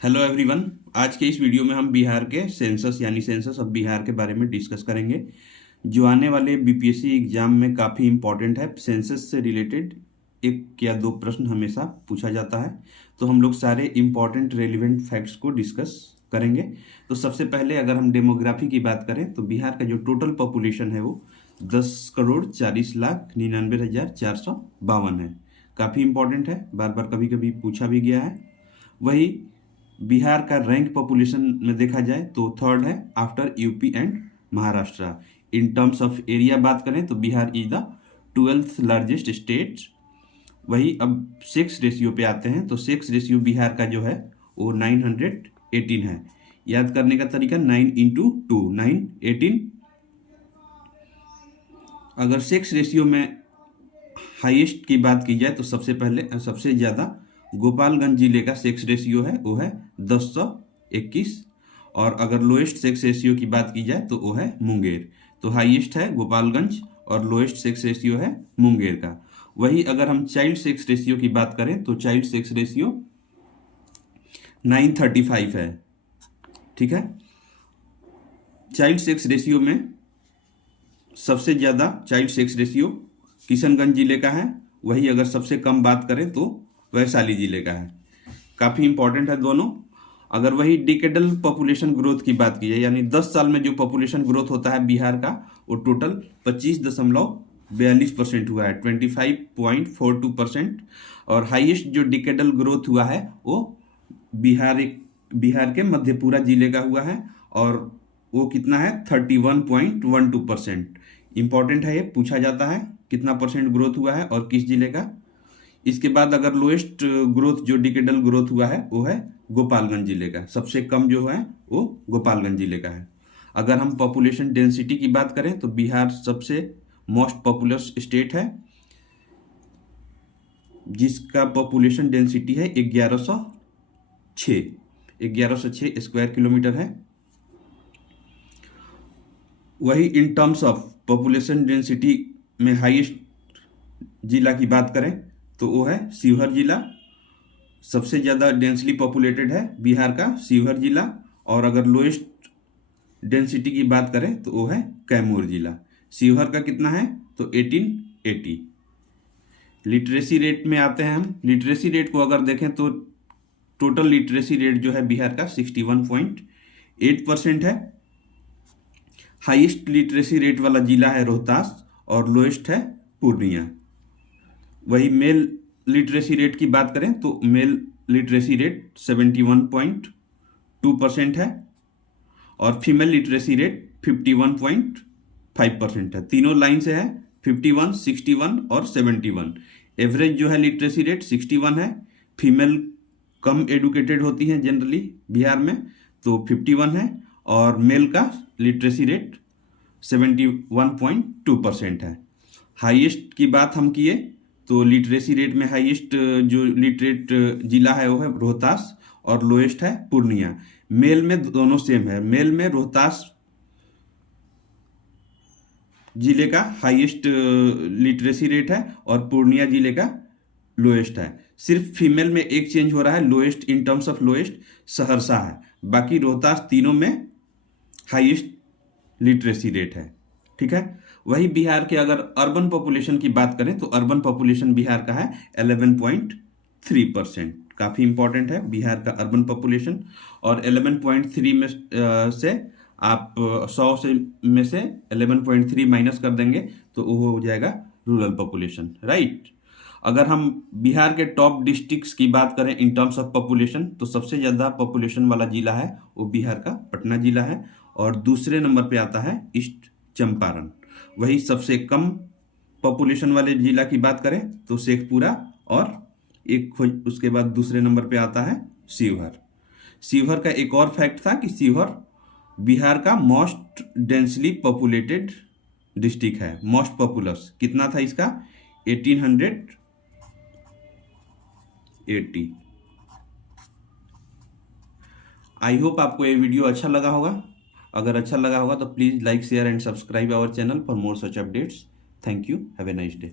Hello everyone. आज के इस वीडियो में हम बिहार के सेंसस यानी सेंसस ऑफ बिहार के बारे में डिस्कस करेंगे, जो आने वाले बीपीएससी एग्जाम में काफ़ी इंपॉर्टेंट है। सेंसस से रिलेटेड एक या दो प्रश्न हमेशा पूछा जाता है, तो हम लोग सारे इंपॉर्टेंट रेलिवेंट फैक्ट्स को डिस्कस करेंगे। तो सबसे पहले अगर हम डेमोग्राफी की बात करें तो बिहार का जो टोटल पॉपुलेशन है वो 10,40,99,452 है। काफ़ी इंपॉर्टेंट है, बार बार कभी कभी पूछा भी गया है। वही बिहार का रैंक पॉपुलेशन में देखा जाए तो थर्ड है after UP and Maharashtra. In terms of area बात करें तो Bihar is the 12th largest state. वही अब सेक्स रेशियो पे आते हैं तो सेक्स रेशियो बिहार का जो है वो 918 है। याद करने का तरीका 9 इंटू 2 918। अगर सेक्स रेशियो में हाईएस्ट की बात की जाए तो सबसे ज़्यादा गोपालगंज जिले का सेक्स रेशियो है वो है 1021। और अगर लोएस्ट सेक्स रेशियो की बात की जाए तो वो है मुंगेर। तो हाईएस्ट है गोपालगंज और लोएस्ट सेक्स रेशियो है मुंगेर का। वही अगर हम चाइल्ड सेक्स रेशियो की बात करें तो चाइल्ड सेक्स रेशियो 935 है। ठीक है, चाइल्ड सेक्स रेशियो में सबसे ज़्यादा चाइल्ड सेक्स रेशियो किशनगंज जिले का है। वही अगर सबसे कम बात करें तो वैशाली जिले का है। काफ़ी इंपॉर्टेंट है दोनों। अगर वही डिकेडल पॉपुलेशन ग्रोथ की बात की जाए यानी 10 साल में जो पॉपुलेशन ग्रोथ होता है बिहार का वो टोटल 25.42% हुआ है, 25.42%। और हाईएस्ट जो डिकेडल ग्रोथ हुआ है वो बिहार के मधेपुरा जिले का हुआ है और वो कितना है 31.12%। इंपॉर्टेंट है, ये पूछा जाता है कितना परसेंट ग्रोथ हुआ है और किस जिले का। इसके बाद अगर लोएस्ट ग्रोथ जो डिकेडल ग्रोथ हुआ है वो है गोपालगंज जिले का। सबसे कम जो है वो गोपालगंज जिले का है। अगर हम पॉपुलेशन डेंसिटी की बात करें तो बिहार सबसे मोस्ट पॉपुलस स्टेट है, जिसका पॉपुलेशन डेंसिटी है 1106 स्क्वायर किलोमीटर है। वही in terms of population density में हाईएस्ट जिला की बात करें तो वो है शिवहर जिला। सबसे ज़्यादा डेंसली पॉपुलेटेड है बिहार का शिवहर जिला। और अगर लोएस्ट डेंसिटी की बात करें तो वो है कैमूर जिला। शिवहर का कितना है तो 1880। लिटरेसी रेट में आते हैं हम। लिटरेसी रेट को अगर देखें तो टोटल लिटरेसी रेट जो है बिहार का 61.8% है। हाईएस्ट लिटरेसी रेट वाला जिला है रोहतास और लोएस्ट है पूर्णिया। वही मेल लिटरेसी रेट की बात करें तो मेल लिटरेसी रेट 71.2% है और फीमेल लिटरेसी रेट 51.5% है। तीनों लाइन से है 51, 61 और 71। एवरेज जो है लिटरेसी रेट 61 है। फीमेल कम एडुकेटेड होती हैं जनरली बिहार में तो 51 है और मेल का लिटरेसी रेट 71.2% है। हाईएस्ट की बात हम किए तो लिटरेसी रेट में हाईएस्ट जो लिटरेट जिला है वो है रोहतास और लोएस्ट है पूर्णिया। मेल में दोनों सेम है। मेल में रोहतास जिले का हाईएस्ट लिटरेसी रेट है और पूर्णिया जिले का लोएस्ट है। सिर्फ फीमेल में एक चेंज हो रहा है, lowest in terms of lowest Saharsa है। बाकी रोहतास तीनों में हाईएस्ट लिटरेसी रेट है। ठीक है, वही बिहार के अगर अर्बन पॉपुलेशन की बात करें तो अर्बन पॉपुलेशन बिहार का है 11.3%। काफ़ी इंपॉर्टेंट है बिहार का अर्बन पॉपुलेशन। और 11.3 में से आप 100 में से 11.3 माइनस कर देंगे तो वो हो जाएगा रूरल पॉपुलेशन, राइट। अगर हम बिहार के टॉप डिस्ट्रिक्ट्स की बात करें इन टर्म्स ऑफ पॉपुलेशन तो सबसे ज़्यादा पॉपुलेशन वाला जिला है वो बिहार का पटना जिला है और दूसरे नंबर पे आता है ईस्ट चंपारण। वही सबसे कम पॉपुलेशन वाले जिला की बात करें तो शेखपुरा और उसके बाद दूसरे नंबर पे आता है शिवहर। शिवहर का एक और फैक्ट था कि शिवहर बिहार का मोस्ट डेंसली पॉपुलेटेड डिस्ट्रिक्ट है। मोस्ट पॉपुलस कितना था इसका 1880। आई होप आपको ये वीडियो अच्छा लगा होगा। अगर अच्छा लगा होगा तो please like share and subscribe our channel for more such updates. Thank you, have a nice day.